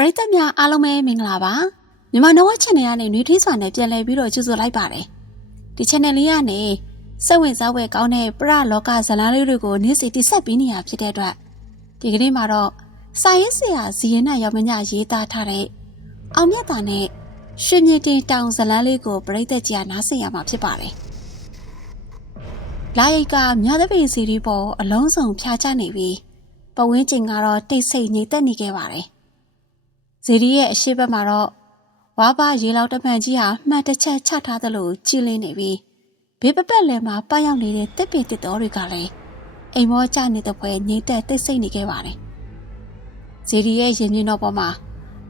ပရိသတ်များအားလုံးပဲမင်္ဂလာပါမြန်မာနဝ channel ကနေနှွေးထွေးစွာနဲ့ပြန်လည်ပြီးတော့ကြိုဆိုလိုက်ပါတယ်ဒီ channel လေးကနေစိတ်ဝင်စားဖွယ်ကောင်းတဲ့ပရလောကဇာတ်လမ်းလေးတွေကိုနေ့စဉ်တိဆက်ပေးနေရဖြစ်တဲ့အတွက်ဒီကနေ့မှာတော့စာရေးဆရာဇီရင်နာရောင်မညရေးသားထားတဲ့အောင်မြတ်တာနဲ့ရွှေမြင့်တင်တောင်ဇာတ်လမ်းလေးကိုပရိသတ်ကြီးကနားဆင်ရမှာဖြစ်ပါတယ်လာရိတ်ကမြသပိစီရီပေါ်အလုံးစုံဖြာချနေပြီးပဝင်းကျင်ကတော့တိတ်ဆိတ်ငြိမ်သက်နေခဲ့ပါတယ် ဇီရီရဲ့အရှိတ်ဘက်မှာတော့ဝါပါရေလောက်တမှန်ကြီးဟာမှန်တစ်ချက်ချထားသလိုကြည်လင်းနေပြီးဘေးပပတ်လယ်မှာပရောက်နေတဲ့တစ်ပင်တစ်တော်တွေကလည်းအိမ်မောကျနေတဲ့ဖွဲငိမ့်သက်တိတ်ဆိတ်နေခဲ့ပါတယ်။ဇီရီရဲ့ရင်မြင့်တော်ပေါ်မှာ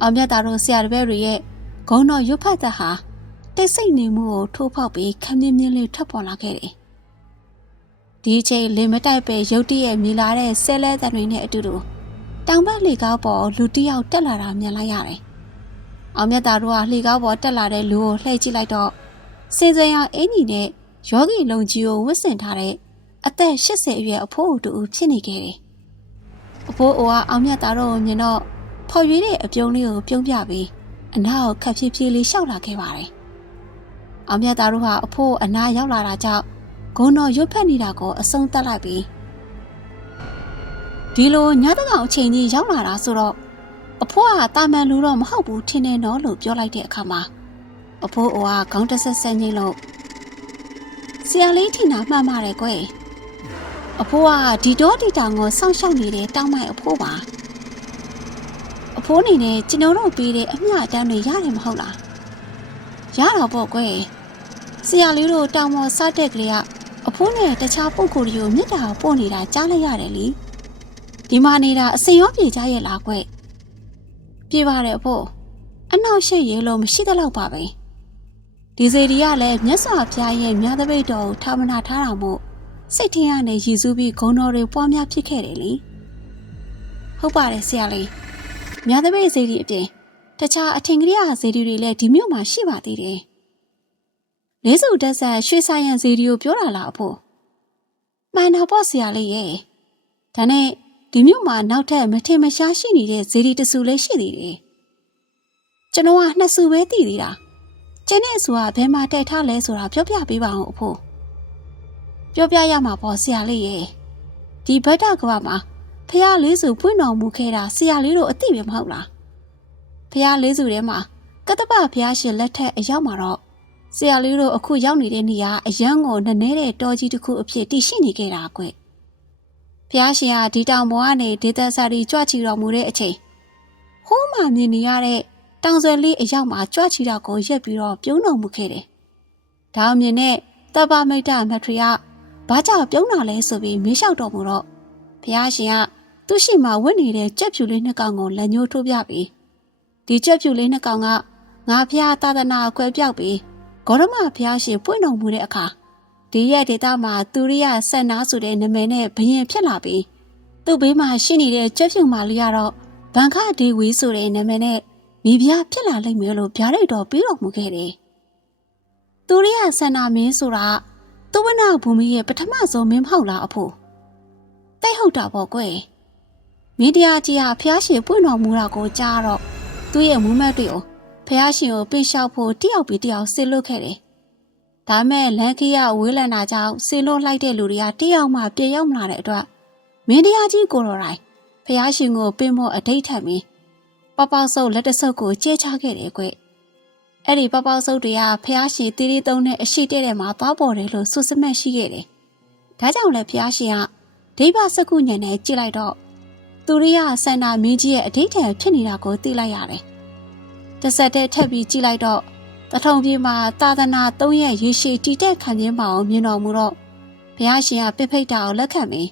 အောင်မြတ်သားတို့ဆရာတပည့်တွေရဲ့ဂုံတော်ရွတ်ဖတ်တဲ့ဟာတိတ်ဆိတ်နေမှုကိုထိုးဖောက်ပြီးခမ်းမြင်းမြင်းလေးထွက်ပေါ်လာခဲ့တယ်။ဒီအချိန်လင်မတိုက်ပဲရုတ်တရက်မြည်လာတဲ့ဆဲလဲတန်တွေနဲ့အတူတူ တောင်ဘက်လှေကားပေါ်လူတစ်ယောက်တက်လာတာမြင်လိုက်ရတယ်။အောင်မြတ်သားတို့ကလှေကားပေါ်တက်လာတဲ့လူကိုလှည့်ကြည့်လိုက်တော့စင်စင်ရောက်အင်းကြီးနဲ့ယောဂီလုံကြီးကိုဝတ်ဆင်ထားတဲ့အသက်80အရွယ်အဖိုးအတူဖြစ်နေခဲ့တယ်။အဖိုးအိုကအောင်မြတ်သားတို့ကိုမြင်တော့ဖော်ရွေးတဲ့အပြုံးလေးကိုပြုံးပြပြီးအနာကိုခက်ဖြည်းဖြည်းလေးရှောက်လာခဲ့ပါတယ်။အောင်မြတ်သားတို့ဟာအဖိုးအနာရောက်လာတာကြောင့်ဂုံတော်ရွတ်ဖက်နေတာကိုအဆုံးသတ်လိုက်ပြီး ဒီလိုညတကောင်အချိန်ကြီးရောက်လာတာဆိုတော့အဖိုးကတာမန်လူတော့မဟုတ်ဘူးထင်တယ်နော်လို့ပြောလိုက်တဲ့အခါမှာအဖိုးအိုကခေါင်းတစ်ဆက်ဆက်ညှိလို့ဆရာလေးထင်တာမှန်ပါတယ်ကွယ်အဖိုးကဒီတော့ဒီတောင်ကိုစောင့်ရှောက်နေတဲ့တောင်းမိုင်အဖိုးပါအဖိုးအနေနဲ့ကျွန်တော်တို့ပေးတဲ့အမျှအတန်းတွေရတယ်မဟုတ်လားရတော့ပေါ့ကွယ်ဆရာလေးတို့တောင်ပေါ်စတဲ့ကလေးကအဖိုးနဲ့တခြားပုံကိုယ်တွေကိုမြစ်တာပို့နေတာကြားလိုက်ရတယ်လी ဒီမှာနေတာအစင်ရောပြေကြရဲ့လားကွပြေပါတယ်အဖို့အနောက်ရှက်ရဲလို့မရှိသလောက်ပါပဲဒီစီဒီကလည်းမျက်စာဖျားရဲ့မြားသပိတ်တော်ကိုထားမနာထားတာမို့စိတ်ထင်းရနေရည်စူးပြီးဂုံတော်တွေပွားများဖြစ်ခဲ့တယ်လေဟုတ်ပါတယ်ဆရာလေးမြားသပိတ်စီဒီအပြင်တခြားအထင်ကရိယာစီဒီတွေလည်းဒီမြို့မှာရှိပါသေးတယ်လေးစုတက်ဆက်ရွှေဆိုင်ရန်စီဒီကိုပြောတာလားအဖို့မှန်တော့ပေါ့ဆရာလေးရဲ့ဒါနဲ့ ဒီမြို့မှာနောက်ထပ်မထင်မရှားရှိနေတဲ့ဇေဒီတဆူလေးရှိသေးတယ်။ကျွန်တော်ကနှစ်ဆူပဲတည်သေးတာ။ကျင်းတဲ့အဆူကဘယ်မှာတက်ထားလဲဆိုတာပြောပြပေးပါအောင်အဖိုး။ပြောပြရမှာပေါ့ဆရာလေးရဲ့။ဒီဘတ်တကဘာမှာဖះလေးစုပွင့်တော်မူခဲ့တာဆရာလေးတို့အသိပဲမဟုတ်လား။ဖះလေးစုထဲမှာကတ္တပဖះရှင်လက်ထက်အရောက်မှာတော့ဆရာလေးတို့အခုရောက်နေတဲ့နေရာအရန်ကိုနည်းနည်းတဲ့တောကြီးတစ်ခုအဖြစ်တည်ရှိနေခဲ့တာကွ။ ဖះရှင်ကဒီတောင်ပေါ်ကနေဒေသစာရီကြွချီတော်မူတဲ့အချိန်ဟိုးမှမြင်နေရတဲ့တောင်ဆွဲလေးအရောက်မှာကြွချီတော်ကိုရက်ပြီးတော့ပြုံးတော်မူခဲ့တယ်။ဒါအမြင်နဲ့တပ်ပမိတ်တမထရီကဘာကြောင့်ပြုံးတာလဲဆိုပြီးမေးလျှောက်တော်မူတော့ဖះရှင်ကသူ့ရှိမှဝတ်နေတဲ့ကြက်ဖြူလေးနှစ်ကောင်ကိုလက်ညှိုးထိုးပြပြီးဒီကြက်ဖြူလေးနှစ်ကောင်ကငါဖះသာသနာအကွယ်ပြောက်ပြီးဂေါရမဖះရှင်ပွင့်တော်မူတဲ့အခါ ဒီရဲ့ဒေတာမှာသူရိယဆန်နာဆိုတဲ့နာမည်နဲ့ဘရင်ဖြစ်လာပြီးသူ့ဘေးမှာရှိနေတဲ့ကြက်ဖြူမာလေးကတော့ဘန်ခဒေဝီဆိုတဲ့နာမည်နဲ့မိဖုရားဖြစ်လာလိမ့်မယ်လို့ဗျာဒိတ်တော်ပြီးတော်မူခဲ့တယ်။သူရိယဆန္နာမင်းဆိုတာသူဝနာဘူမိရဲ့ပထမဆုံးမင်းမဟုတ်လားအဖို့။တိတ်ဟုတ်တာပေါ့ကွယ်။မင်းတရားကြီးဟာဖះရှင်ပွင့်တော်မူတာကိုကြားတော့သူ့ရဲ့မူးမတ်တွေကိုဖះရှင်ကိုပိတ်လျှောက်ဖို့တယောက်ပြီးတယောက်ဆစ်လွတ်ခဲ့တယ်။ ဒါမဲ့လန်ခီရဝေးလန်တာကြောင့်ဆစ်လွတ်လိုက်တဲ့လူတွေကတယောက်မှပြေရောက်မလာတဲ့အတွက်မင်းတရားကြီးကိုတော်တိုင်းဖះရှင်ကိုပင်ဖို့အဋိဋ္ဌံပြီးပပောက်ဆုပ်လက်တဆုပ်ကိုကျဲချခဲ့တယ်ကွ။အဲ့ဒီပပောက်ဆုပ်တွေကဖះရှင်တီတီတုံးနဲ့အရှိတဲ့တဲ့မှာသွားပေါ်တယ်လို့ဆုစမက်ရှိခဲ့တယ်။ဒါကြောင့်လည်းဖះရှင်ကဒိဗစကုညံနဲ့ကြည့်လိုက်တော့သူရိယဆန္ဒမင်းကြီးရဲ့အဋိဋ္ဌံဖြစ်နေတာကိုသိလိုက်ရတယ်။တစ်ဆက်တည်းထပ်ပြီးကြည့်လိုက်တော့ တထုံပြေမှာသာသနာ၃ရက်ရေရှည်တည်တဲ့ခံခြင်းမအောင်မြင်တော်မူတော့ဘုရားရှင်ကပြဖိတ်တာကိုလက်ခံပြီး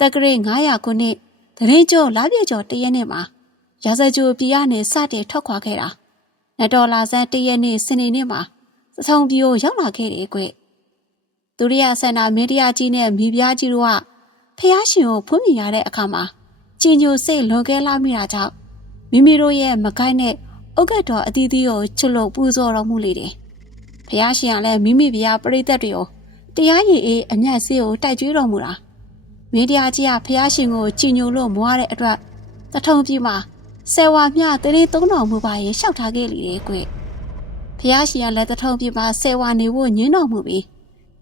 တက္ကရာ900ခုနှစ်တရင်ကျော်လာပြကျော်တရက်နေ့မှာရာဇဂျူပြည်ကနေစတင်ထွက်ခွာခဲ့တာနဒေါ်လာဆန်းတရက်နေ့စနေနေ့မှာသထုံပြည်ကိုရောက်လာခဲ့တယ်ကွ။သူရိယဆန္ဒမင်းတရားကြီးနဲ့မိဖုရားကြီးတို့ကဖះရှင်ကိုဖွင့်မြင်ရတဲ့အခါမှာကြင်ညိုစိတ်လွန်ကဲလာမိတာကြောင့်မိမိတို့ရဲ့မကိုင်းတဲ့ ဥက္ကတော်အသီးသီးကိုချွတ်လို့ပူဇော်တော်မူလေတယ်။ဖះရှင်ကလည်းမိမိဗျာပရိသတ်တွေကိုတရားရည်အေးအမျက်စေးကိုတိုက်ကြွေးတော်မူတာ။မင်းတရားကြီးကဖះရှင်ကိုကြင်ညိုလို့မွားတဲ့အတွက်တထုံပြည်မှာဆယ်ဝါမျှတရင်သုံးတော်မူပါရင်ရှောက်ထားခဲ့လေတဲ့ကွဖျားရှင်ကလက်တထုံပြပါဆယ်ဝါနေဖို့ညင်းတော်မူပြီး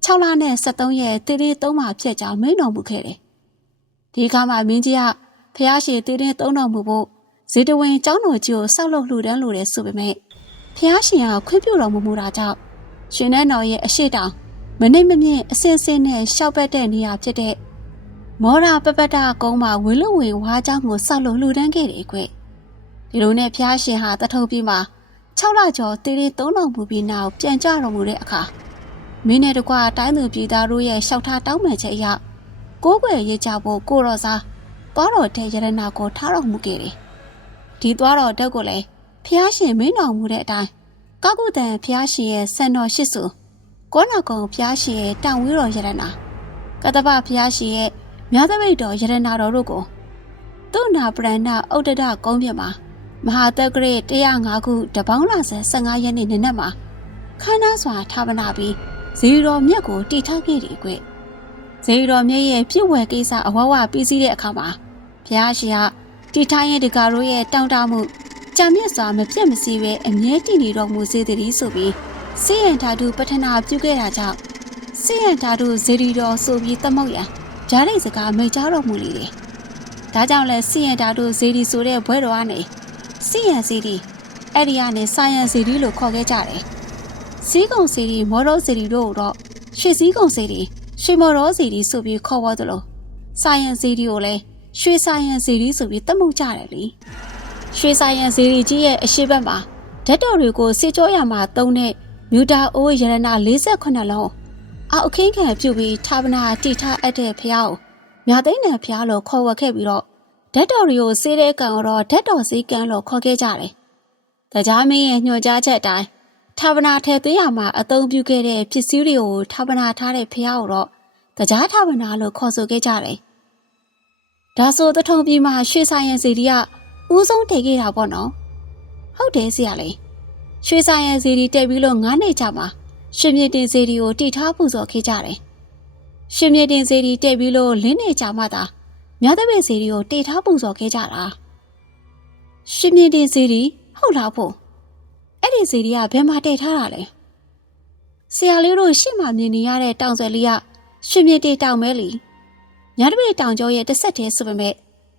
6လနဲ့73ရက်တရင်သုံးပါဖြစ်ကြောင်းမင်းတော်မူခဲ့တယ်ဒီခါမှာမင်းကြီးကဖျားရှင်တရင်သုံးတော်မူဖို့ ဇေတဝင်ကျောင်းတော်ကြီးကိုဆောက်လုပ်လှူဒန်းလိုတဲ့ဆိုပေမဲ့ဖျားရှင်ကခွင့်ပြုတော်မမူတာကြောင့်ရှင်နဲ့တော်ရဲ့အရှိတောင်မနှိမ့်မမြင့်အစင်စင်နဲ့ရှောက်ပတ်တဲ့နေရာဖြစ်တဲ့မောရာပပတကုန်းမှာဝင်းလုံဝင်ဝါးကျောင်းကိုဆောက်လုပ်လှူဒန်းခဲ့တယ်ကွဒီလိုနဲ့ဖျားရှင်ဟာတထုံပြီးမှာ6လကျော်တေးသေးသုံးတော်မူပြီးနောက်ပြန်ကြတော်မူတဲ့အခါမင်းနဲ့တကွာတိုင်းသူပြည်သားတို့ရဲ့ရှောက်ထားတောင်းပန်ချက်အရကိုးကွယ်ရေးကြဖို့ကိုရောစားသွားတော်တဲ့ရတနာကိုထားတော်မူခဲ့တယ် ဒီသွားတော်တက်ကိုလည်းဖျားရှင်မင်းတော်မူတဲ့အတိုင်းကောက်ကုတန်ဖျားရှင်ရဲ့စံတော်ရှိစုကောနာကုံဖျားရှင်ရဲ့တောင်ဝီတော်ရတနာကတ္တပဖျားရှင်ရဲ့မြာသပိတ်တော်ရတနာတော်တို့ကိုသူနာပရဏဥဒ္ဒဒကုန်းပြမှာမဟာတက္ကရေ105ခုတပေါင်းလာဆယ်15ရက်နေ့နေ့နက်မှာခမ်းနားစွာထားပနာပြီးဇီရောမြက်ကိုတီထားခဲ့တယ်ကွဇီရောမြက်ရဲ့ပြည့်ဝဲကိစ္စအဝဝပြီးစီးတဲ့အခါမှာဘုရားရှင်က တီထားရဲ့ဒီကာတို့ရဲ့တောင်းတမှုကြာမြင့်စွာမပြတ်မစီပဲအမြဲတည်နေတော်မူစေတည်းဆိုပြီးစေရန်ဓာတုပထနာပြုခဲ့တာကြောင့်စေရန်ဓာတုဇေရီတော်ဆိုပြီးသမုတ်ရန်ဂျားရိတ်စကားမိတ်ကြားတော်မူလေတယ်။ဒါကြောင့်လဲစေရန်ဓာတုဇေရီဆိုတဲ့ဘွဲတော်ကနေစီယန်စီဒီအဲ့ဒီကနေစာယန်စီဒီလို့ခေါ်ခဲ့ကြတယ်။စီးကုံစီဒီမော်တော်စီဒီတို့တော့ရွှေစည်းကုံစီဒီရွှေမော်တော်စီဒီဆိုပြီးခေါ်ဝေါ်သလိုစာယန်စီဒီကိုလည်း ရွှေစာယန်စီဒီဆိုပြီးသတ်မှတ်ကြတယ်လေ။ရွှေစာယန်စီဒီကြီးရဲ့အရှိဘက်မှာဓာတ်တော်တွေကိုစေကြောရမှာတုံးတဲ့မြူတာအိုးရတနာ48လုံးအောက်အခင်းခံပြုတ်ပြီးဌာပနာတိထားအပ်တဲ့ဖျားကိုမြသိန်းနယ်ဖျားလို့ခေါ်ဝေါ်ခဲ့ပြီးတော့ဓာတ်တော်တွေကိုစေးတဲ့ကံတော့ဓာတ်တော်စည်းကံလို့ခေါ်ခဲ့ကြတယ်။တရားမင်းရဲ့ညွှန်ကြားချက်အတိုင်းထာဝနာထဲသွင်းရမှာအသုံးပြုခဲ့တဲ့ပစ္စည်းတွေကိုထာဝနာထားတဲ့ဖះကိုတော့တရားထာဝနာလို့ခေါ်ဆိုခဲ့ကြတယ်။ ဒါဆိုတထုံပြည်မှာရွှေဆိုင်ရန်စီဒီကဦးဆုံးတည်ခဲ့တာပေါ့နော်။ဟုတ်တယ်ဆရာလေး။ရွှေဆိုင်ရန်စီဒီတက်ပြီးလို့9နှစ်ကြာမှာရွှေမြေတင်စီဒီကိုတီထားပူဇော်ခဲ့ကြတယ်။ရွှေမြေတင်စီဒီတက်ပြီးလို့လင်းနေကြာမှသာမြတ်တပည့်စီတွေကိုတေထားပူဇော်ခဲ့ကြတာရှင်မြင့်တင်စီဒီဟုတ်လားဖို့အဲ့ဒီစီဒီကဘယ်မှာတည်ထားတာလဲဆရာလေးတို့ရှေ့မှာမြင်နေရတဲ့တောင်ဆွဲလေးကရှင်မြင့်တင်တောင်မဲလီ မြတ်တပည့်တောင်ကျော်ရဲ့တစ်ဆက်တည်းဆိုပေမဲ့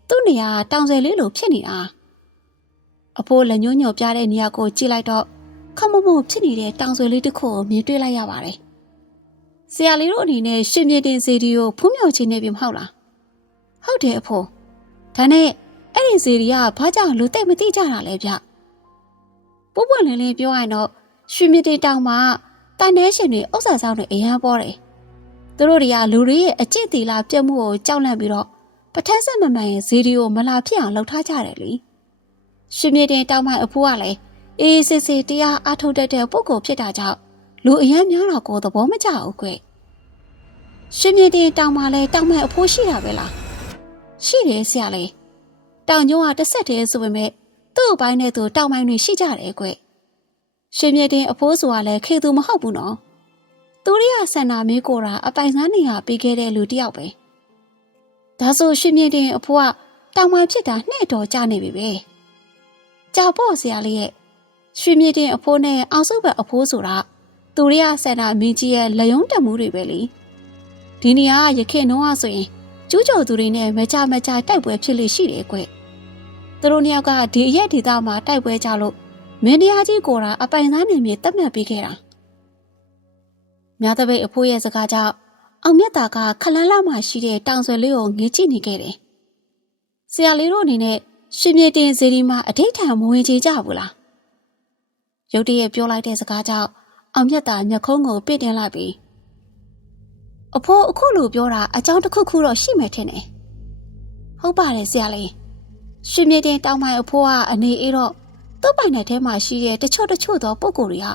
သူ့နေရာတောင်ဆွဲလေးလိုဖြစ်နေတာအဖိုးလက်ညှိုးညော်ပြတဲ့နေရာကိုကြည့်လိုက်တော့ခမမဖြစ်နေတဲ့တောင်ဆွဲလေးတစ်ခုကိုမြင်တွေ့လိုက်ရပါတယ်ဆရာလေးတို့အနေနဲ့ရှင်မြင့်တင်စီဒီကိုဖူးမြော်ချင်နေပြီမဟုတ်လားဟုတ်တယ်အဖိုးဒါနဲ့အဲ့ဒီစီရီကဘာကြောင့်လူသိမ့်မသိကြတာလဲဗျပွပွလင်းလင်းပြောရရင်တော့ရွှေမြစ်တေတောင်မှာတန်တဲ့ရှင်တွေဥစ္စာဆောင်တွေအရန်ပေါ်တယ် သူတို့တွေကလူတွေရဲ့အကျင့်တီလာပြတ်မှုကိုကြောက်လန့်ပြီးတော့ပထက်ဆက်မမှန်ရင်ဇီဒီကိုမလာဖြစ်အောင်လှုပ်ထားကြတယ်လေရွှေမြစ်တေတောင်မှာအဖိုးကလည်းအေးစစ်စစ်တရားအားထုတ်တတ်တဲ့ပုဂ္ဂိုလ်ဖြစ်တာကြောင့်လူအရန်များတော့ကိုသဘောမကျဘူးကွရွှေမြစ်တေတောင်မှာလည်းတောင်မဲ့အဖိုးရှိတာပဲလားရှိတယ်ဆရာလေးတောင်ကျုံးကတစ်ဆက်တည်းဆိုပေမဲ့သူ့အပိုင်းနဲ့သူတောင်ပိုင်းတွေရှိကြတယ်ကွရှင်မြတ်တင်အဖိုးဆိုတာလည်းခေသူမဟုတ်ဘူးနော် သူရိယဆန္ဒမေးကိုတာအပိုင်စားနေရပေးခဲ့တဲ့လူတယောက်ပဲဒါဆိုရှင်မြတ်တင်အဖိုးကတောင်ပိုင်းဖြစ်တာနှစ်တော်ကြာနေပြီပဲကြာပေါ့ဆရာလေးရဲ့ရှင်မြတ်တင်အဖိုးနဲ့အောင်စုဘက်အဖိုးဆိုတာသူရိယဆန္ဒမင်းကြီးရဲ့လယုံတက်မှုတွေပဲလေဒီနေရာရခင်နှောင်းဆိုရင်ကျူးကျော်သူတွေနဲ့မကြမကြတိုက်ပွဲဖြစ်လေရှိတယ်ကွ။သူတို့နှစ်ယောက်ကဒီအရက်ဒေသမှာတိုက်ပွဲကြလို့မင်းတရားကြီးကိုယ်တာအပိုင်သားနေမြေတက်မှတ်ပေးခဲ့တာ။ မြတ်တပိတ်အဖိုးရဲ့စကားကြောင့်အောင်မြတ်တာကခလန်းလာမှရှိတဲ့တောင်ဆွဲလေးကိုငေးကြည့်နေခဲ့တယ်။ဆရာလေးတို့အနေနဲ့ရှင်မြေတင်စီဒီမှာအထိတ်ထံမဝင်ချကြဘူးလား။ရုတ်တရက်ပြောလိုက်တဲ့စကားကြောင့်အောင်မြတ်တာမျက်ခုံးကိုပြစ်တင်လိုက်ပြီးအဖိုးအခုလိုပြောတာအကြောင်းတစ်ခုခုတော့ရှိမယ်ထင်တယ်ဟုတ်ပါတယ်ဆရာလေးရှင်မြေတင်တောင်းမိုင်အဖိုးကအနေအေးတော့သူ့ပိုင်နယ်ထဲမှာရှိတဲ့တချို့တချို့သောပုံကိုယ်တွေက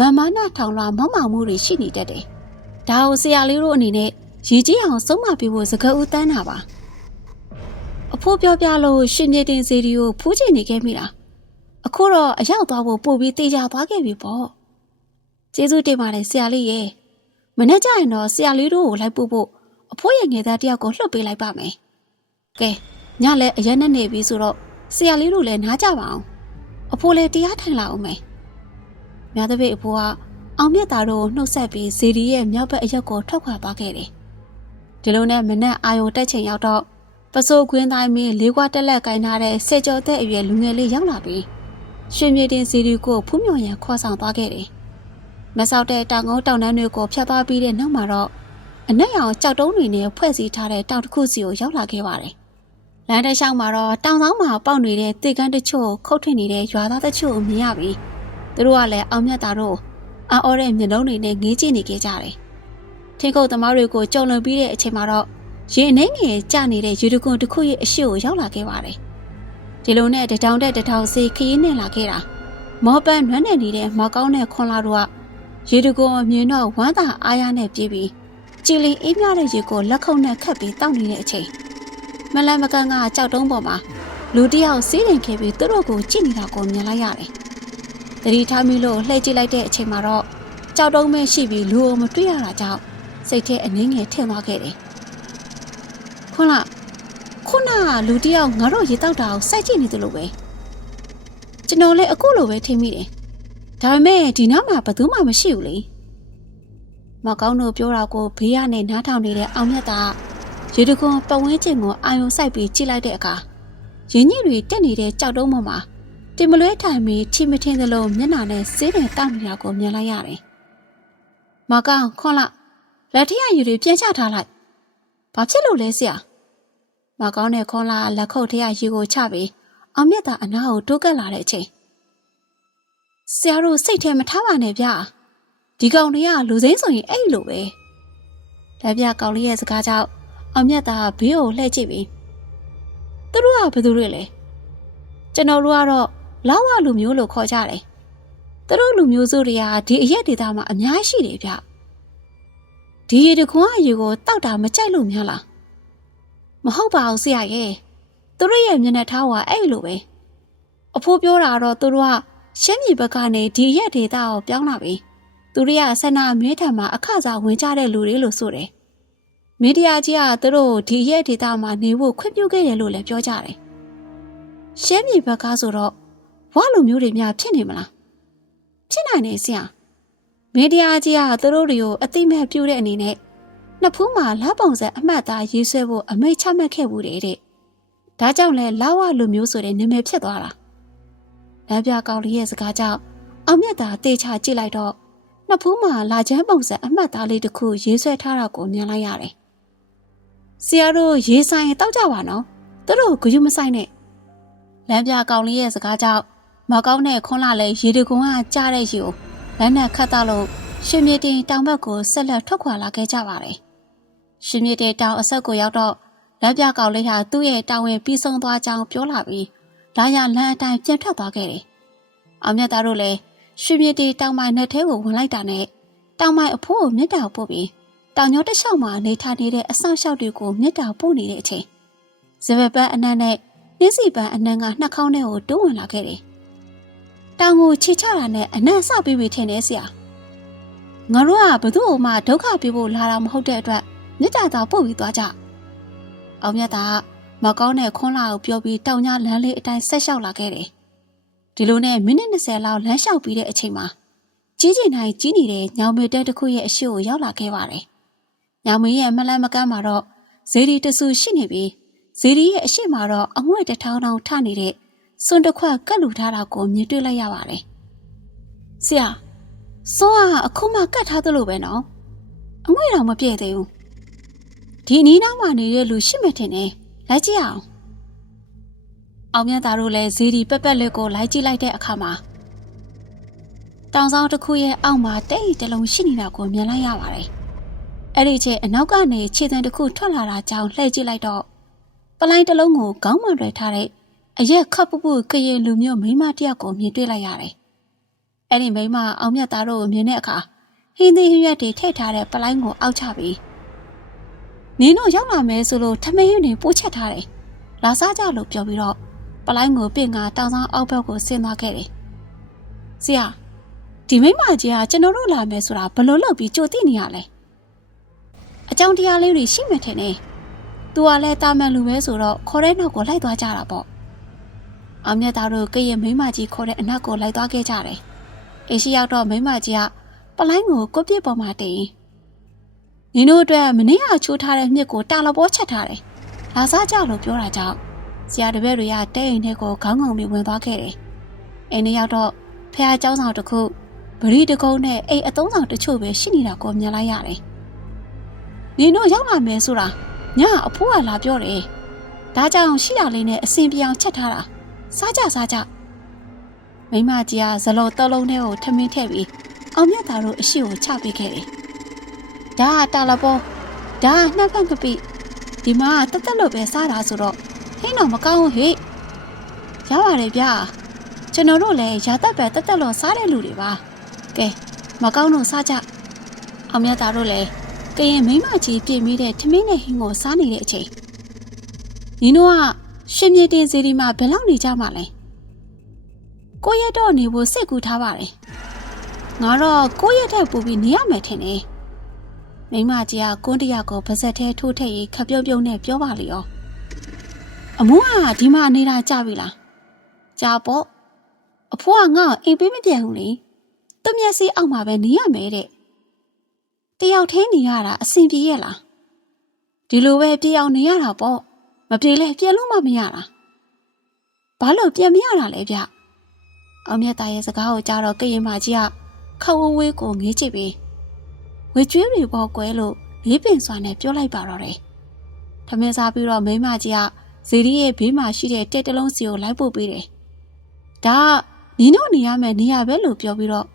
မမနာထောင်လွှာမောက်မောင်မှုတွေရှိနေတတ်တယ်ဒါကိုဆရာလေးတို့အနေနဲ့ရည်ကြီးအောင်ဆုံးမပြဖို့စကားဦးတန်းတာပါအဖိုးပြောပြလို့ရှင်မြေတင်စီဒီကိုဖူးချင်နေခဲ့မိတာအခုတော့အရောက်သွားဖို့ပို့ပြီးတေချာသွားခဲ့ပြီပေါ့ကျေးဇူးတင်ပါတယ်ဆရာလေးရဲ့မနေ့ကျရင်တော့ဆရာလေးတို့ကိုလိုက်ပို့ဖို့အဖိုးရဲ့ငယ်သားတယောက်ကိုလှုပ်ပေးလိုက်ပါမယ်။ကဲညလည်းအရက်နဲ့နေပြီဆိုတော့ဆရာလေးတို့လည်းနားကြပါအောင်အဖိုးလည်းတရားထိုင်လာအောင်မယ် မြတ်တပိတ်အဖိုးကအောင်မြတ်သားတို့နှုတ်ဆက်ပြီးဇီဒီရဲ့မြောက်ဘက်အရက်ကိုထွက်ခွာသွားခဲ့တယ်ဒီလိုနဲ့မနက်အာယုံတက်ချိန်ရောက်တော့ပစိုးခွင်းတိုင်းမင်းလေးကွာတက်လက်ကင်ထားတဲ့စေကျော်တဲ့အရွယ်လူငယ်လေးရောက်လာပြီးရွှေမြေတင်ဇီဒီကိုဖူးမြော်ရန်ခေါ်ဆောင်သွားခဲ့တယ်မဆောက်တဲ့တောင်ကုန်းတောင်တန်းတွေကိုဖျက်သွားပြီးတဲ့နောက်မှာတော့အနက်ရောင်ကြောက်တုံးတွေနဲ့ဖွဲ့စည်းထားတဲ့တောင်တစ်ခုစီကိုရောက်လာခဲ့ပါတယ်။လမ်းတစ်လျှောက်မှာတော့တောင်ဆောင်မှာပေါက်နေတဲ့တေကန်းတချို့ခုတ်ထွင်နေတဲ့ရွာသားတချို့ကိုမြင်ရပြီး သူတို့ကလည်းအောင်မြတ်တာတို့အော်တဲ့မျက်လုံးတွေနဲ့ငေးကြည့်နေခဲ့ကြတယ်။ထင်းခုတ်သမားတွေကိုကြုံလွန်ပြီးတဲ့အချိန်မှာတော့ရေနှင်းငယ်ကျနေတဲ့ရေတကွန်တစ်ခုရဲ့အရှိကိုရောက်လာခဲ့ပါတယ်။ဒီလိုနဲ့တထောင်တက်တထောင်စီခရီးနဲ့လာခဲ့တာမောပန်းနွမ်းနယ်နေတဲ့မောက်ကောင်းတဲ့ခွန်လာတို့ကရေတကွန်အမြင်တော့ဝမ်းသာအားရနဲ့ပြေးပြီးကြည်လင်အေးမြတဲ့ရေကိုလက်ခုပ်နဲ့ခတ်ပြီးတောက်နေတဲ့အချိန်မလန်မကန်ကကြောက်တုံးပေါ်မှာလူတစ်ယောက်စီးရင်ခဲ့ပြီးသူတို့ကိုကြည့်နေတာကိုမြင်လိုက်ရတယ်။ တတိထားမိလို့လှည့်ကြည့်လိုက်တဲ့အချိန်မှာတော့ကြောက်တုံးမဲရှိပြီးလူအောင်မတွေ့ရတာကြောင့်စိတ်ထဲအနှင်းငယ်ထင်သွားခဲ့တယ်။ခွန်းလာခုနကလူတစ်ယောက်ငါတို့ရေတောက်တာကိုစိုက်ကြည့်နေတယ်လို့ပဲကျွန်တော်လည်းအခုလိုပဲထင်မိတယ်။ဒါပေမဲ့ဒီနောက်မှာဘယ်သူမှမရှိဘူးလေ။မောက်ကောင်းတို့ပြောတာကိုဘေးကနေနားထောင်နေတဲ့အောင်မြတ်ကရေတခွန်ပဝင်းကျင်ကိုအာယုံစိုက်ပြီးကြည့်လိုက်တဲ့အခါရင်းညစ်တွေတက်နေတဲ့ကြောက်တုံးပေါ်မှာ တင်မလွဲထိုင်ပြီးထိမထင်းသလိုမျက်နှာနဲ့စေးတယ်တောက်နေတာကိုမြင်လိုက်ရတယ်။မောက်ကောင်းခွန်လာလက်ထရရည်တွေပြန်ချထားလိုက်။ဘာဖြစ်လို့လဲဆရာ။မောက်ကောင်းနဲ့ခွန်လာလက်ခုပ်ထရရည်ကိုချပြီးအောင်မြတ်ကအနားကိုတိုးကပ်လာတဲ့အချိန်ဆရာတို့စိတ်ထဲမထားပါနဲ့ဗျာဒီကောင်တွေကလူစိမ့်ဆိုရင်အဲ့လိုပဲလက်ပြကောင်လေးရဲ့စကားကြောင့်အောင်မြတ်သားဘေးကိုလှည့်ကြည့်ပြီးသူတို့ကဘယ်သူတွေလဲကျွန်တော်တို့ကတော့ လောက်ဝလူမျိုးလို့ခေါ်ကြတယ်သူတို့လူမျိုးစုတွေကဒီအရက်ဒေသမှာအများရှိတယ်ဗျဒီရေတခွန်းအရေကိုတောက်တာမကြိုက်လို့များလားမဟုတ်ပါဘူးဆရာရဲ့သူတို့ရဲ့မျက်နှာထားကအဲ့လိုပဲအဖိုးပြောတာတော့သူတို့ကရှမ်းပြည်ဘက်ကနေဒီရက်ဒေတာကိုပြောင်းလာပြီသူတို့ကဆန္ဒအမြဲတမ်းမှာအခစားဝင်ကြတဲ့လူတွေလို့ဆိုတယ်မီဒီယာကြီးကသူတို့ဒီရက်ဒေတာမှာနေဖို့ခွင့်ပြုခဲ့တယ်လို့လည်းပြောကြတယ်ရှမ်းပြည်ဘက်ကဆိုတော့ ဝလူမျိုးတွေများဖြစ်နေမလားဖြစ်နိုင်နေဆရာမီဒီယာကြီးကသူတို့တွေကိုအသိမဲ့ပြုတဲ့အနေနဲ့နှစ်ဖူးမှာလက်ပုံစံအမှတ်သားရေးဆွဲဖို့အမိတ်ချမှတ်ခဲ့ဘူးတဲ့ဒါကြောင့်လဲလာဝလူမျိုးဆိုတဲ့နာမည်ဖြစ်သွားတာလမ်းပြကောင်လေးရဲ့စကားကြောင့်အောင်မြတ်သာတေချာကြည့်လိုက်တော့နှစ်ဖူးမှာလာချမ်းပုံစံအမှတ်သားလေးတစ်ခုရေးဆွဲထားတာကိုမြင်လိုက်ရတယ်။ဆရာတို့ရေးဆိုင်တောက်ကြပါနော်။သူတို့ဂယုမဆိုင်နဲ့လမ်းပြကောင်လေးရဲ့စကားကြောင့် မကောင်းတဲ့ခွန်းလာလဲရေတကွန်ကကြားတဲ့ရေကိုလမ်းနဲ့ခတ်တော့လို့ရှင်မြေတင်တောင်ဘက်ကိုဆက်လက်ထွက်ခွာလာခဲ့ကြပါတယ်။ရှင်မြေတင်တောင်အဆက်ကိုရောက်တော့လက်ပြကောင်လေးဟာသူ့ရဲ့တာဝန်ပြီးဆုံးသွားကြောင်းပြောလာပြီးလာရလမ်းအတိုင်းပြန်ထွက်သွားခဲ့တယ်။အောင်မြတ်သားတို့လည်းရွှေမြေတီတောင်မိုင်နဲ့ထဲကိုဝင်လိုက်တာနဲ့တောင်မိုင်အဖိုးကိုမြစ်တာပို့ပြီးတောင်ကျောတစ်လျှောက်မှာနေထိုင်နေတဲ့အဆောင်လျှောက်တွေကိုမြစ်တာပို့နေတဲ့အချိန်ဇဘပန်းအနံ့နဲ့နှင်းစီပန်းအနံ့ကနှာခေါင်းထဲကိုတိုးဝင်လာခဲ့တယ်။ တောင်ကိုခြေချတာနဲ့အနံ့စပြီးပြီထင်တယ်ဆရာ။ငါတို့ကဘသူ့မှဒုက္ခပြဖို့လာတာမဟုတ်တဲ့အတွက်မြစ်တာသာပို့ပြီးသွားကြ။အောင်မြတ်သားမကောင်းတဲ့ခွန်းလာကိုပြောပြီးတောင်ညာလမ်းလေးအတိုင်းဆက်လျှောက်လာခဲ့တယ်။ဒီလိုနဲ့မိနစ်20လောက်လမ်းလျှောက်ပြီးတဲ့အချိန်မှာကြီးကျင်နိုင်ကြီးနေတဲ့ညောင်မေတက်တစ်ခုရဲ့အရှိကိုရောက်လာခဲ့ပါတယ်။ညောင်မေရဲ့မလန်းမကန်းမှာတော့ဇေဒီတဆူရှိနေပြီးဇေဒီရဲ့အရှိမှာတော့အငွေ့တထောင်းထောင်းထနေတဲ့ စွန်တစ်ခွက်ကတ်လူထားတာကိုမြင်တွေ့လိုက်ရပါတယ်။ဆရာစွန်ကအခုမှကတ်ထားသလိုပဲနော်။အငွေ့တော့မပြည့်သေးဘူး။ဒီအနီးနားမှာနေတဲ့လူရှိမှထင်တယ်လိုက်ကြည့်အောင်အောင်မြတ်သားတို့လည်းဇီဒီပက်ပက်လေးကိုလိုက်ကြည့်လိုက်တဲ့အခါမှာတောင်ဆောင်တစ်ခုရဲ့အောက်မှာတိတ်တလုံးရှိနေတာကိုမြင်လိုက်ရပါတယ်အဲ့ဒီချိန်အနောက်ကနေခြေတံတစ်ခုထွက်လာတာကြောင့်လှည့်ကြည့်လိုက်တော့ပလိုင်းတစ်လုံးကိုခေါင်းမွန်တွေထားတဲ့ အရက်ခပ်ပူပူကရင်လူမျိုးမိန်းမတစ်ယောက်ကိုမြင်တွေ့လိုက်ရတယ်အဲ့ဒီမိန်းမအောင်မြတ်သားတို့ကိုမြင်တဲ့အခါဟင်းသီးရွက်တွေထည့်ထားတဲ့ပလိုင်းကိုအောက်ချပြီးနင်းတို့ရောက်လာမယ်ဆိုလို့ထမင်းရည်နေပိုးချက်ထားတယ်။လာစားကြလို့ပြောပြီးတော့ပလိုင်းကိုပင့်ကတောင်ဆောင်အောက်ဘက်ကိုဆင်းသွားခဲ့တယ်။ဆရာဒီမိမကြီးကကျွန်တော်တို့လာမယ်ဆိုတာဘယ်လိုလုပ်ပြီးကြိုသိနေရလဲ။အကြောင်းတရားလေးတွေရှိမှထင်တယ်။ "तू ကလည်းတာမန်လူပဲဆိုတော့ခေါ်တဲ့နောက်ကိုလိုက်သွားကြတာပေါ့ အောင်မြတ်သားတို့ကရဲ့မိန်းမကြီးခေါ်တဲ့အနောက်ကိုလိုက်သွားခဲ့ကြတယ်အိမ်ရှိရောက်တော့မိန်းမကြီးကပလိုင်းကိုကိုပြစ်ပေါ်မှာတင်နင်တို့အတွက်မနေ့ကချိုးထားတဲ့မြစ်ကိုတာလဘောချက်ထားတယ်လာစားကြလို့ပြောတာကြောင့်ဆရာတပည့်တွေကတဲ့အိမ်ထဲကိုခေါင်းငုံပြီးဝင်သွားခဲ့တယ်အိမ်ထဲရောက်တော့ဖះเจ้าဆောင်တစ်ခုဗရီတကုန်းနဲ့အိမ်အသုံးဆောင်တချို့ပဲရှိနေတာကိုမြင်လိုက်ရတယ်နင်တို့ရောက်လာမယ်ဆိုတာညအဖိုးကလာပြောတယ်ဒါကြောင့်ရှိတာလေးနဲ့အစင်ပြောင်ချက်ထားတာ စားကြစားကြမိမကြီးကဇလော်တောလုံးထဲကိုထမင်းထည့်ပြီးအောင်မြတ်သားတို့အရှိကိုချပေးခဲ့တယ်ဒါကတာလပေါ်ဒါကနှက်ဖက်မပိဒီမှာတက်တက်လို့ပဲစားတာဆိုတော့ဟင်းတော့မကောင်းဘူးဟဲ့ရပါတယ်ဗျာကျွန်တော်တို့လည်းရာသက်ပဲတက်တက်လို့စားတဲ့လူတွေပါကဲမကောင်းတော့စားကြအောင်မြတ်သားတို့လည်းကရင်မိမကြီးပြင်ပြီးတဲ့ထမင်းနဲ့ဟင်းကိုစားနေတဲ့အချိန်ညီတို့က ရှင်မြေတင်စီဒီမှာဘယ်လောက်နေကြမှာလဲကိုရက်တော့နေဖို့စိတ်ကူထားပါတယ်ငါတော့ကိုရက်တဲ့ပူပြီးနေရမယ်ထင်တယ်မိမကြီးကကွန်းတရကိုပါဇက်ထဲထိုးထည့်ရေးခပ်ပြုံးပြုံးနဲ့ပြောပါလေရောအမိုးကဒီမှာနေတာကြပြီလားကြာပေါ့အဖိုးကငါ့ကိုအိမ်ပေးမပြန်ဘူးလေသူမျက်စိအောက်မှာပဲနေရမယ်တဲ့တယောက်ထဲနေရတာအဆင်ပြေရဲ့လားဒီလိုပဲပြေအောင်နေရတာပေါ့ မပြေလဲပြန်လို့မှမရတာဘာလို့ပြန်မရတာလဲဗျအောင်မြတ်သားရဲ့စကားကိုကြားတော့ကရင်မကြီးကခဝဝေးကိုငေးချစ်ပြီးဝေကျွေးတွေပေါ်ကွဲလို့လေးပင်စွာနဲ့ပြောလိုက်ပါတော့တယ်ထမင်းစားပြီးတော့မိမကြီးကဇီရီရဲ့ဘေးမှာရှိတဲ့တက်တလုံးစီကိုလိုက်ပို့ပေးတယ်ဒါကနင်တို့နေရမယ်နေရပဲလို့ပြောပြီးတော့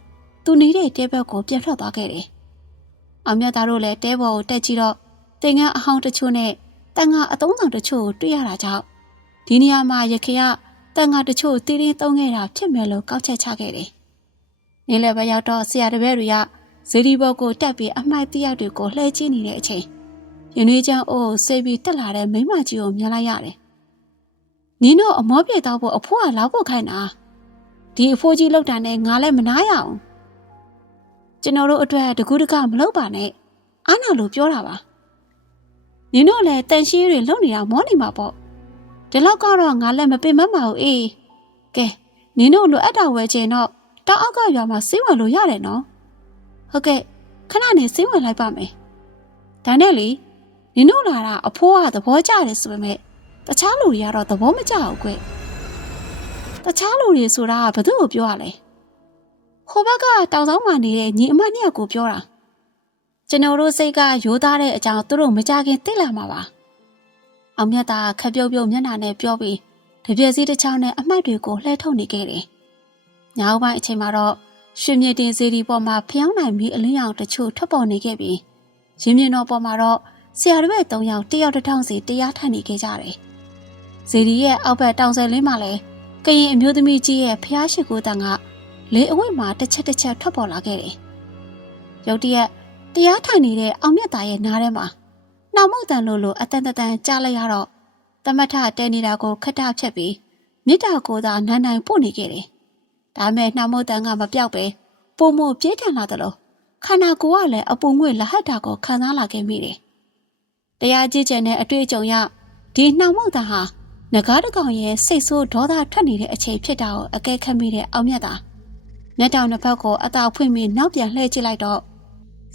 သူနေတဲ့တဲဘက်ကိုပြန်ထွက်သွားခဲ့တယ်။အောင်မြတ်သားတို့လည်းတဲဘော်ကိုတက်ကြည့်တော့တင်ငန်းအဟောင်းတချို့နဲ့ တန်ငါအသုံးဆောင်တချို့ကိုတွေ့ရတာကြောင့်ဒီနေရာမှာရခေကတန်ငါတချို့တီးတင်းသုံးခဲ့တာဖြစ်မယ်လို့ကောက်ချက်ချခဲ့တယ်။နေ့လည်းပဲရောက်တော့ဆရာတပည့်တွေကဇေဒီဘော်ကိုတက်ပြီးအမိုက်တရတွေကိုလှဲချင်းနေတဲ့အချိန်ရင်းနှီးချမ်းအိုးဆေးပြီးတက်လာတဲ့မိမကြီးကိုမြင်လိုက်ရတယ်။နင်တို့အမောပြေတော့ဖို့အဖိုးကလောက်ဖို့ခိုင်းတာ။ဒီအဖိုးကြီးလောက်တာနဲ့ငါလည်းမနာရအောင်ကျွန်တော်တို့အတွက်တကူးတကမလုပ်ပါနဲ့အားနာလို့ပြောတာပါ နင်တို့လည်းတန်ရှင်းတွေလုံနေတာမောနေမှာပေါ့ဒီလောက်ကတော့ငါလည်းမပင်မမအောင်အေးကဲနင်တို့လိုအပ်တာဝယ်ချင်တော့တောက်အောက်ကရွာမှာစေးဝင်လို့ရတယ်နော်ဟုတ်ကဲ့ခဏနေစေးဝင်လိုက်ပါမယ်ဒါနဲ့လေနင်တို့လာတာအဖိုးကသဘောကျတယ်ဆိုပေမဲ့တခြားလူတွေကတော့သဘောမကျဘူးကွတခြားလူတွေဆိုတာကဘသူ့ကိုပြောရလဲဟိုဘက်ကတောင်ဆောင်မှာနေတဲ့ညီအမနှစ်ယောက်ကိုပြောတာ ကျွန်တော်တို့စိတ်ကရိုးသားတဲ့အကြောင်းသူတို့မကြခင်သိလာမှာပါအောင်မြတ်သားခက်ပြုတ်ပြုတ်မျက်နှာနဲ့ပြောပြီးတပြည့်စည်းတစ်ချောင်းနဲ့အမိုက်တွေကိုလှဲထုတ်နေခဲ့တယ်ညောင်ပိုင်းအချိန်မှာတော့ရွှေမြေတင်စီဒီပေါ်မှာဖျောင်းနိုင်ပြီးအလင်းရောင်တချို့ထွက်ပေါ်နေခဲ့ပြီးရင်းမြင်တော်ပေါ်မှာတော့ဆရာတော်ရဲ့၃ယောက်တယောက်တစ်ထောင်စီတရားထိုင်နေခဲ့ကြတယ်ဇေဒီရဲ့အောက်ဘက်တောင်ဆယ်လင်းမှာလည်းကရင်အမျိုးသမီးကြီးရဲ့ဖျားရှိခိုးတန်ကလေအဝိမှာတစ်ချက်တစ်ချက်ထွက်ပေါ်လာခဲ့တယ်။ရုတ်တရက် တရားထိုင်နေတဲ့အောင်မြတ်သားရဲ့နားထဲမှာနှောင်မုတ်တန်လို့လို့အတန်တန်ကြားလိုက်ရတော့တမထတဲနေတာကိုခက်ထဖြတ်ပြီးမြစ်တာကိုသာနန်းနိုင်ပို့နေခဲ့တယ်။ဒါမဲ့နှောင်မုတ်တန်ကမပြောက်ပဲပုံမပြေးထန်လာတယ်လို့ခန္ဓာကိုယ်ကလည်းအပူငွေ့လဟတ်တာကိုခံစားလာခဲ့မိတယ်။တရားကြည့်ချင်တဲ့အတွေ့အကြုံရဒီနှောင်မုတ်တန်ဟာငကားတကောင်ရဲ့စိတ်ဆိုးဒေါသထွက်နေတဲ့အချိန်ဖြစ်တာကိုအကဲခတ်မိတဲ့အောင်မြတ်သားမျက်တောင်နှစ်ဖက်ကိုအသာဖွင့်ပြီးနောက်ပြန်လှည့်ကြည့်လိုက်တော့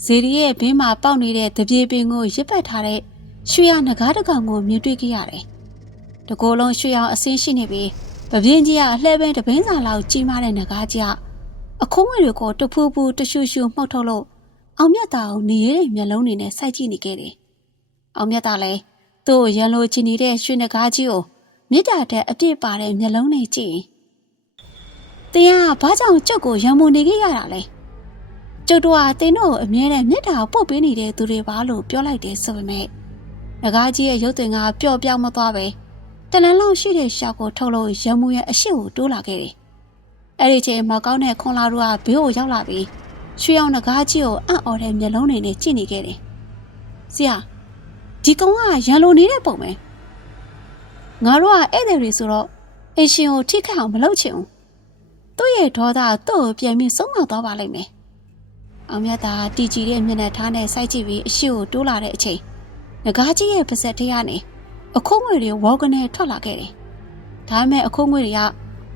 ဇေရီရဲ့ဘေးမှာပေါက်နေတဲ့တပြေပင်ကိုရစ်ပတ်ထားတဲ့ရွှေရနဂါးတကောင်ကိုမြင်တွေ့ခဲ့ရတယ်။တကိုယ်လုံးရွှေအောင်အစင်းရှိနေပြီးပပြင်းကြီးကအလှဲပင်တပင်းစာလောက်ကြီးမားတဲ့နဂါးကြီးအခုံးဝဲတွေကိုတဖူးဖူးတရှူရှူမှုတ်ထုတ်လို့အောင်မြတ်တာကိုနေရတဲ့မျက်လုံးတွေနဲ့စိုက်ကြည့်နေခဲ့တယ်။အောင်မြတ်တာလည်းသူ့ရန်လိုချင်နေတဲ့ရွှေနဂါးကြီးကိုမြစ်တာတဲ့အပြည့်ပါတဲ့မျက်လုံးနဲ့ကြည့်ရင်တင်းကဘာကြောင့်ကျုပ်ကိုရံမုံနေခဲ့ရတာလဲ ကျုပ်တို့ကတင်းတို့အမြဲတမ်းမြစ်တာကိုပုတ်ပေးနေတဲ့သူတွေပါလို့ပြောလိုက်တယ်ဆိုပေမဲ့ငကားကြီးရဲ့ရုပ်သွင်ကပျော့ပြောင်းမသွားပဲတနန်းလုံးရှိတဲ့ရှောက်ကိုထုတ်လို့ရံမုံရဲ့အရှိကိုတိုးလာခဲ့တယ်အဲ့ဒီချိန်မှာကောင်းတဲ့ခွန်လာတို့ကဘေးကိုရောက်လာပြီးရွှေအောင်ငကားကြီးကိုအံ့ဩတဲ့မျက်လုံးတွေနဲ့ကြည့်နေခဲ့တယ်ဆရာဒီကောင်ကရန်လိုနေတဲ့ပုံပဲငါတို့ကဧည့်သည်တွေဆိုတော့အရှင်ကိုထိခတ်အောင်မလုပ်ချင်ဘူးသူ့ရဲ့ဒေါသသူ့ကိုပြန်ပြီးဆုံးမသွားပါလိမ့်မယ်။ အောင်မြတ်သာတီကြည်တဲ့မျက်နှာထားနဲ့စိုက်ကြည့်ပြီးအရှိကိုတိုးလာတဲ့အချိန်ငကားကြီးရဲ့ပါဇက်ထဲကနေအခုံးငွေတွေဝေါကနေထွက်လာခဲ့တယ်။ဒါပေမဲ့အခုံးငွေတွေက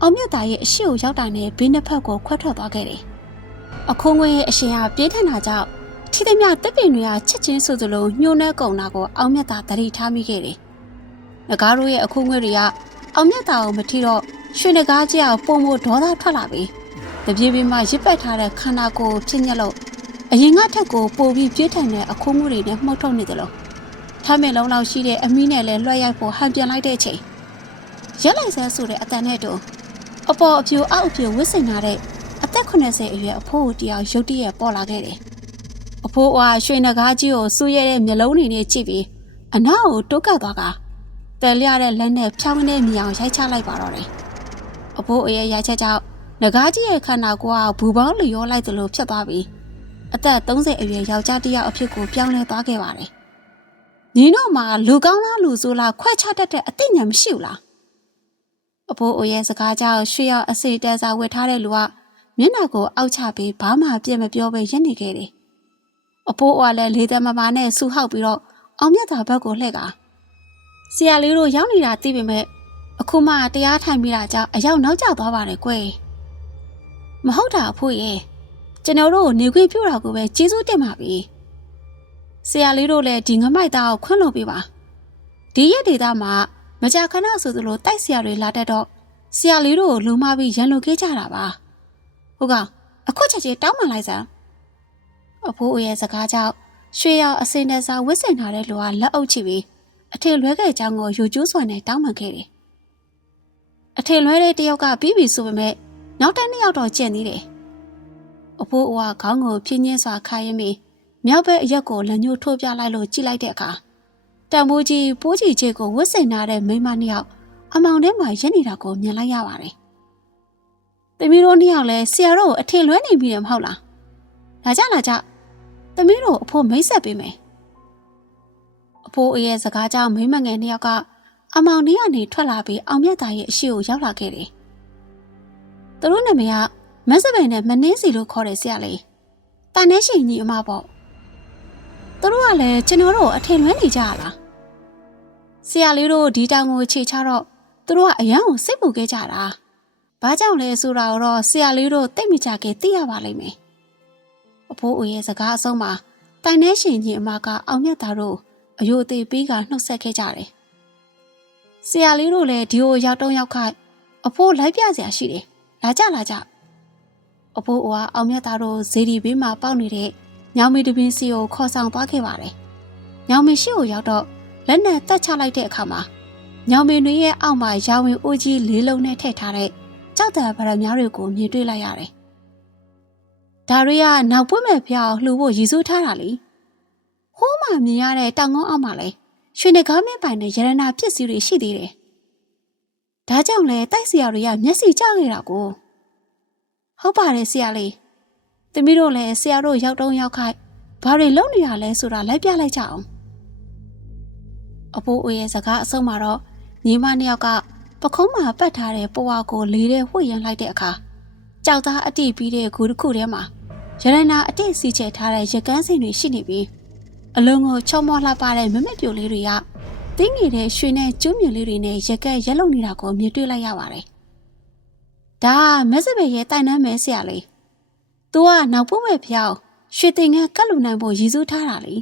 အောင်မြတ်သားရဲ့အရှိကိုရောက်တာနဲ့ဘေးနှစ်ဖက်ကိုခွဲထွက်သွားခဲ့တယ်။အခုံးငွေရဲ့အရှင်ကပြေးထန်တာကြောင့်ထိသမျှတပ်ပင်တွေကချက်ချင်းဆိုသလိုညှိုးနှဲကုန်တာကိုအောင်မြတ်သားသတိထားမိခဲ့တယ်။ငကားတို့ရဲ့အခုံးငွေတွေကအောင်မြတ်သားကိုမထိတော့ရွှေနဂါးကြီးအောင်ပုံမဒေါသထွက်လာပြီ။တပြေးပြေးမှရစ်ပတ်ထားတဲ့ခန္ဓာကိုယ်ဖြစ်ညက်လို့ အရင်ကထက်ကိုပိုပြီးပြည့်ထန်တဲ့အခုံးငွေတွေနဲ့မှုတ်ထုတ်နေတယ်လို့ထမ်းမင်းလုံးလောက်ရှိတဲ့အမီးနဲ့လည်းလွှဲရိုက်ဖို့ဟန်ပြန်လိုက်တဲ့အချိန်ရက်လိုက်ဆန်းဆိုတဲ့အတန်နဲ့တူအပေါ်အပြိုအောက်အပြိုဝစ်စင်လာတဲ့အသက်80အရွယ်အဖိုးတယောက်ရုတ်တရက်ပေါ်လာခဲ့တယ်။အဖိုးကရွှေနဂါးကြီးကိုစူးရဲတဲ့မျက်လုံးတွေနဲ့ကြည့်ပြီးအနားကိုတိုးကပ်သွားကတန်လျတဲ့လက်နဲ့ဖြောင်းနေမြောင်ရိုက်ချလိုက်ပါတော့တယ်။အဖိုးအရဲ့ရိုက်ချက်ကြောင့်နဂါးကြီးရဲ့ခန္ဓာကိုယ်ကဘူပေါင်းလျောလိုက်သလိုဖြစ်သွားပြီး အသက်30အရွယ်ယောက်ျားတစ်ယောက်အဖြစ်ကိုပြောင်းလဲသွားခဲ့ပါတယ်။ညီတို့မှာလူကောင်းလားလူဆိုးလားခွဲခြားတတ်တဲ့အသိဉာဏ်မရှိဘူးလား။အဖိုးအိုရဲ့စကားကြောင့်ရွှေရောက်အစေတက်စာဝတ်ထားတဲ့လူကမျက်နှာကိုအောက်ချပြီးဘာမှပြည့်မပြောပဲရက်နေခဲ့တယ်။အဖိုးအိုကလည်းလေသမမာနဲ့ဆူဟောက်ပြီးတော့အောင်မြတ်တာဘက်ကိုလှည့်ကဆရာလေးတို့ရောက်နေတာသိပေမဲ့အခုမှတရားထိုင်မိတာကြောင့်အရောက်နောက်ကျသွားပါတယ်ကွယ်။မဟုတ်တာအဖိုးရဲ့ ကျွန်တော်တို့နေခွင့်ပြုတာကိုပဲကျေးဇူးတင်ပါပြီ။ဆရာလေးတို့လည်းဒီငမိုက်သားကိုခွင့်လို့ပေးပါ။ဒီရက်ဒေတာမှာမကြာခဏဆိုသလိုတိုက်ဆရာတွေလာတတ်တော့ဆရာလေးတို့ကိုလူမပြီးရန်လိုခဲ့ကြတာပါ။ဟုတ်ကအခုချက်ချင်းတောင်းပန်လိုက်စမ်း။အဖိုးအိုရဲ့စကားကြောင့်ရွှေရောက်အစင်နဲ့စာဝစ်စင်ထားတဲ့လူကလက်အုပ်ချပြီးအထင်လွဲခဲ့ကြောင်းကိုယူကျိုးစွာနဲ့တောင်းပန်ခဲ့တယ်။အထင်လွဲတဲ့တယောက်ကပြီးပြီဆိုပေမဲ့နောက်တစ်နှစ်ယောက်တော့ကျင့်သေးတယ်။ အဖိုးအိုကခေါင်းကိုဖြင်းညင်းစွာခါရင်ပြီးမြောက်ဘက်အရက်ကိုလက်ညှိုးထိုးပြလိုက်လို့ကြည့်လိုက်တဲ့အခါတံမိုးကြီးပိုးကြီးချေကိုဝစ်စင်ထားတဲ့မိန်းမနှစ်ယောက်အမောင်ထဲမှာရက်နေတာကိုမြင်လိုက်ရပါတယ်။သမီးတို့နှစ်ယောက်လည်းဆရာတို့ကိုအထင်လွဲနေပြီတယ်မဟုတ်လား။လာကြလာကြသမီးတို့အဖိုးမိတ်ဆက်ပေးမယ်။အဖိုးအရဲ့စကားကြောင့်မိမငယ်နှစ်ယောက်ကအမောင်နေကနေထွက်လာပြီးအောင်မြတ်သားရဲ့အရှိကိုရောက်လာခဲ့တယ်။သူတို့နာမည်က မက်စပယ်နဲ့မနှင်းစီလို့ခေါ်တယ်ဆရာလေး။တန်နေရှင်ကြီးအမပေါ့။သူတို့ကလည်းကျွန်တော်တို့အထင်လွဲနေကြရလား။ဆရာလေးတို့ဒီတောင်ကိုခြေချတော့သူတို့ကအယံကိုစိတ်ပူခဲ့ကြတာ။ဘာကြောင့်လဲဆိုတာတော့ဆရာလေးတို့သိမကြခင်သိရပါလိမ့်မယ်။အဖိုးအိုရဲ့စကားအဆုံးမှာတိုင်နေရှင်ကြီးအမကအောင်မြတ်သားတို့အယိုအသေးပြီးကနှုတ်ဆက်ခဲ့ကြတယ်။ဆရာလေးတို့လည်းဒီကိုရောက်တော့ရောက်ခိုက်အဖိုးလိုက်ပြစရာရှိတယ်။လာကြလာကြ။ အဖိုးအိုကအောင်မြတ်သားတို့ဇေဒီဘေးမှာပေါက်နေတဲ့ညောင်မီတပင်းစီကိုခေါ်ဆောင်သွားခဲ့ပါတယ်။ညောင်မီရှိကိုရောက်တော့လက်နဲ့တက်ချလိုက်တဲ့အခါမှာညောင်မင်းတွေရဲ့အောက်မှာရောင်ဝင်အိုးကြီးလေးလုံးနဲ့ထည့်ထားတဲ့ကြောက်တံဗရမများတွေကိုမြင်တွေ့လိုက်ရတယ်။ဒါတွေကနောက်ပွင့်မဲ့ဖျောက်လှူဖို့ရည်စူးထားတာလေ။ဟိုးမှမြင်ရတဲ့တောင်ကုန်းအောက်မှာလဲရွှေနဂါးမင်းပိုင်တဲ့ရတနာပစ္စည်းတွေရှိသေးတယ်။ဒါကြောင့်လဲတိုက်စရာတွေကမျက်စိကျနေတာကို ဟုတ်ပါတယ်ဆရာလေး။တမီးတို့လည်းဆရာတို့ရောက်တုံးရောက်ခိုက်ဘာတွေလုပ်နေရလဲဆိုတာလိုက်ပြလိုက်ကြအောင်။အဖိုးအိုရဲ့စကားအဆုံးမှာတော့ညီမနှစ်ယောက်ကပခုံးမှာပတ်ထားတဲ့ပွားကိုလေးတဲ့ဝှေ့ရန်လိုက်တဲ့အခါကြောက်သားအတိပြီးတဲ့ဂူတစ်ခုထဲမှာရတနာအတိစီချဲထားတဲ့ရကန်းစင်တွေရှိနေပြီးအလုံးကိုချောမောလှပတဲ့မမက်ပြိုလေးတွေကတင်းငယ်တဲ့ရွှေနဲ့ကျူးမြင်လေးတွေနဲ့ရကက်ရက်လုံနေတာကိုမြင်တွေ့လိုက်ရပါတယ်။ ဒါမက်စပယ်ရဲ့တိုင်နှမ်းမဲဆရာလေး။ "तू ကနောက်ပုမဲ့ဖျောက်ရွှေတင်ငယ်ကတ်လူနိုင်ဖို့ရည်စူးထားတာလေ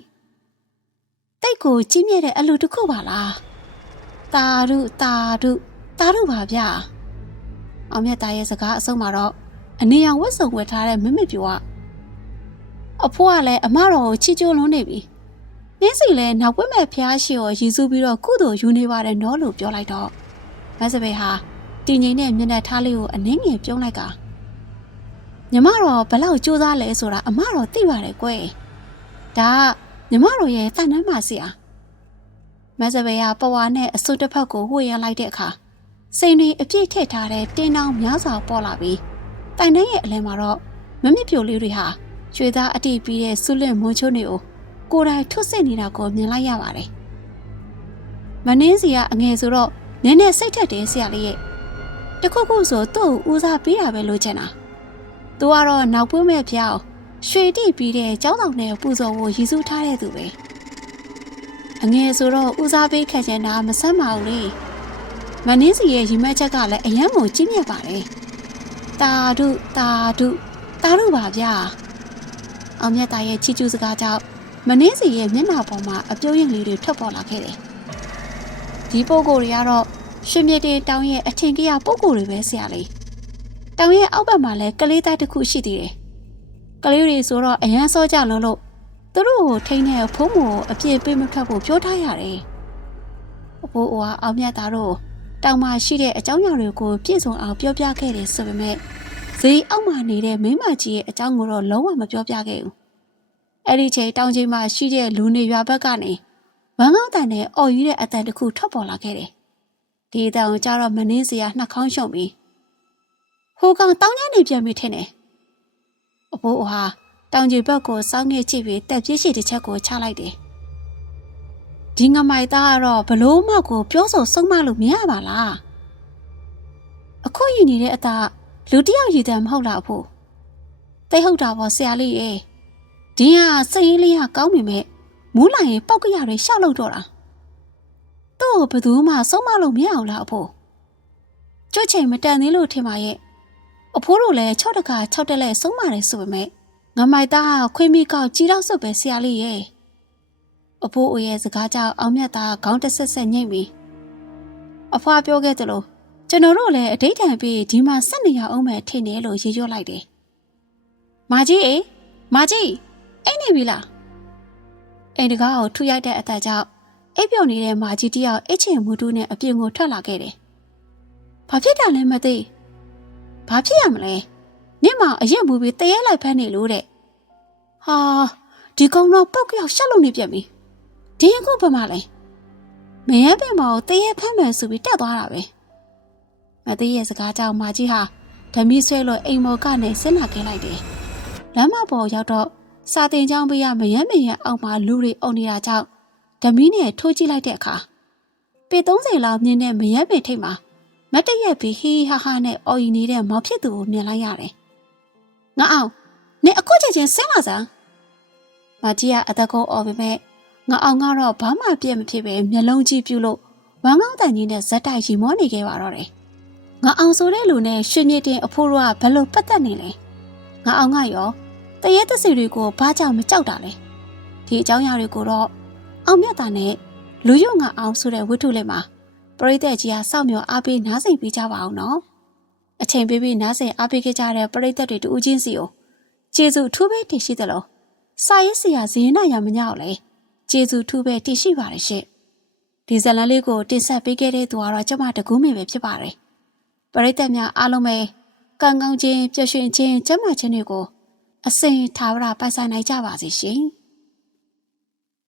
။တိတ်ကိုကြီးမြဲတဲ့အလူတစ်ခုပါလား။တာရုတာရုတာရုပါဗျာ။အောင်မြတ်သားရဲ့စကားအဆုံးမှာတော့အနေအောင်ဝတ်စုံဝတ်ထားတဲ့မမစ်ပြိုကအဖိုးကလည်းအမတော်ကိုချီကျိုးလွန်းနေပြီ။နင်းစီလည်းနောက်ပွင့်မဲ့ဖျားရှိကိုရည်စူးပြီးတော့ကုသိုလ်ယူနေပါတယ်နော်လို့ပြောလိုက်တော့မက်စပယ်ဟာ တည်ငြိမ်တဲ့မျက်နှာထားလေးကိုအနှင်းငယ်ပြုံးလိုက်ကညီမတော်ဘလောက်ကြိုးစားလဲဆိုတာအမတော်သိပါတယ်ကွယ်။ဒါကညီမတော်ရဲ့တန်နှမ်းပါစီအားမက်စပယ်ကပဝါနဲ့အစွတ်တစ်ဖက်ကိုဝှေ့ရလိုက်တဲ့အခါစိန်တွေအပြည့်ထည့်ထားတဲ့တင်းတောင်များစွာပေါ်လာပြီးတိုင်နှင်းရဲ့အလဲမှာတော့မမစ်ပြိုလေးတွေဟာရွှေသားအတိပြီးတဲ့ဆုလင့်မွန်းချိုးတွေကိုကိုယ်တိုင်ထွတ်စစ်နေတာကိုမြင်လိုက်ရပါတယ်။မနှင်းစီကအငယ်ဆိုတော့နင်းနဲ့စိတ်ထက်တယ်ဆရာလေးရဲ့ တခုခုဆိုသူ့ကိုဦးစားပေးတာပဲလို့ချင်တာ။ तू ကတော့နောက်ပွင့်မဲ့ဖျောက်ရွှေတိပြီးတဲ့ကျောင်းဆောင်နဲ့ပူဇော်ဖို့ရည်စူးထားတဲ့သူပဲ။အငယ်ဆိုတော့ဦးစားပေးခံချင်တာမဆမ်းပါဘူးလေမနင်းစီရဲ့ရီမက်ချက်ကလည်းအယံကိုကြီးမြတ်ပါတယ်တာဒုတာဒုတာဒုပါဗျာအောင်မြတ်သားရဲ့ချီကျူးစကားကြောင့်မနင်းစီရဲ့မျက်နှာပေါ်မှာအပြုံးရင်လေးတွေထွက်ပေါ်လာခဲ့တယ်ဒီပုံကိုယ်တွေကတော့ ရွှေမြစ်တေတောင်ရဲ့အထင်ကြီးပုံကိုယ်တွေပဲဆရာလေးတောင်ရဲ့အောက်ဘက်မှာလည်းကလေးသားတစ်ခုရှိသေးတယ်ကလေးတွေဆိုတော့အယံစောကြလုံးလို့သူတို့ကိုထိန်းတဲ့ဖုံးမကိုအပြည့်ပေးမထွက်ဖို့ပြောထားရတယ်အဖိုးအိုကအောင်မြတ်သားတို့တောင်မှာရှိတဲ့အကြောင်းအရာတွေကိုပြည့်စုံအောင်ပြောပြခဲ့တယ်ဆိုပေမဲ့ဈေးအောက်မှာနေတဲ့မိမကြီးရဲ့အကြောင်းကိုတော့လုံးဝမပြောပြခဲ့ဘူးအဲ့ဒီချိန်တောင်ချိန်မှာရှိတဲ့လူနေရွာဘက်ကနေဝမ်းကောင်းတန်နဲ့အော်ယူတဲ့အတန်တစ်ခုထွက်ပေါ်လာခဲ့တယ် ဒီအတန်ကိုကြားတော့မနှင်းစရာနှာခေါင်းရှုံပြီးဟိုကောင်တောင်းရနေပြန်ပြီထင်တယ်အဖိုးအိုဟာတောင်ကြီးဘက်ကိုစောင်းငယ်ကြည့်ပြီးတက်ပြည့်ရှိတစ်ချက်ကိုချလိုက်တယ်ဒီငမိုက်သားကတော့ဘလို့မှကိုပြောဆိုဆုံးမလို့မရပါလားအခုယူနေတဲ့အသားလူတစ်ယောက်ရည်တယ်မဟုတ်လားအဖိုးတိတ်ဟုတ်တာပေါ့ဆရာလေးရေဒီဟာစိတ်ရင်းလေးကကောင်းပြီမဲ့မူးလိုက်ရင်ပောက်ကရတွေရှောက်လို့တော့တာ သူ့ကိုဘယ်သူမှဆုံးမလို့မရအောင်လားအဖိုးကြွချိန်မတန်သေးလို့ထင်ပါရဲ့အဖိုးတို့လည်း6တခါ6တက်လဲဆုံးမတယ်ဆိုပေမဲ့ငမိုက်သားကခွေးမိကောက်ကြီးတော့စွပ်ပဲဆရာလေးရဲ့အဖိုးအိုရဲ့စကားကြောင့်အောင်မြတ်သားခေါင်းတစ်ဆက်ဆက်ညိတ်ပြီးအဖွားပြောခဲ့သလိုကျွန်တော်တို့လည်းအတိတ်တန်ပြီးဒီမှာဆက်နေရအောင်မယ်ထင်တယ်လို့ရေရွတ်လိုက်တယ်။မာကြီးအေးမာကြီးအိတ်နေပြီလား။အိမ်တကားကိုထုရိုက်တဲ့အသက်ကြောင့် အိပ်ပျော်နေတဲ့မာကြီးတယောက်အိတ်ချင်မှုတူးနဲ့အပြင်ကိုထွက်လာခဲ့တယ်။ဘာဖြစ်တာလဲမသိ။ဘာဖြစ်ရမလဲ။နင့်မအရက်မူပြီးတရေလိုက်ဖမ်းနေလို့တဲ့။ဟာဒီကောင်တော့ပောက်ကြောက်ရှက်လို့နေပြန်ပြီ။ဒီအခုဘာမှလဲ။မရပင်မောတရေဖမ်းမယ်ဆိုပြီးတက်သွားတာပဲ။မသေးရဲ့စကားကြောင့်မာကြီးဟာဓမီဆွဲလို့အိမ်မော်ကနေဆင်းလာခဲ့လိုက်တယ်။လမ်းမပေါ်ရောက်တော့စာတင်ကျောင်းပေးရမရမရအောက်မှာလူတွေအုံနေတာကြောင့် ဓမီနဲ့ထိုးကြည့်လိုက်တဲ့အခါပေ30လောက်မြင့်တဲ့မရပင်ထိတ်မှာမတ်တရက်ပြီးဟီဟာဟာနဲ့အော်ရီနေတဲ့မောင်ဖြစ်သူကိုမြင်လိုက်ရတယ်။ငါအောင်နင်အခုချက်ချင်းဆင်းလာစမ်း။မာကြီးကအသက်ကိုအော်ပေမဲ့ငါအောင်ကတော့ဘာမှပြည့်မဖြစ်ပဲမျက်လုံးကြည့်ပြလို့ဝမ်းကောင်းတန်ကြီးနဲ့ဇက်တိုက်ရီမောနေခဲ့ပါတော့တယ်။ငါအောင်ဆိုတဲ့လူနဲ့ရွှေမြေတင်အဖိုးတို့ကဘယ်လိုပတ်သက်နေလဲ။ငါအောင်ကရောတရေတစီတွေကိုဘာကြောင့်မကြောက်တာလဲ။ဒီအကြောင်းအရာတွေကိုတော့ အောင်မြတ်တာနဲ့လူရုံငါအောင်ဆိုတဲ့ဝတ္ထုလေးမှာပရိသတ်ကြီးကစောင့်မျှော်အားပေးနားဆင်ပေးကြပါအောင်နော်။အချိန်ပေးပြီးနားဆင်အားပေးခဲ့ကြတဲ့ပရိသတ်တွေတူးချင်းစီကိုကျေးဇူးထူးပဲတင်ရှိသလိုစာရေးဆရာဇင်းနာရမညောက်လေကျေးဇူးထူးပဲတင်ရှိပါတယ်ရှင့်။ဒီဇလန်လေးကိုတင်ဆက်ပေးခဲ့တဲ့သူကတော့ကျမတကူးမင်ပဲဖြစ်ပါတယ်။ပရိသတ်များအားလုံးပဲကံကောင်းခြင်းပျော်ရွှင်ခြင်းကျမ်းမာခြင်းတွေကိုအစဉ်သာဝရပိုင်ဆိုင်နိုင်ကြပါစေရှင်။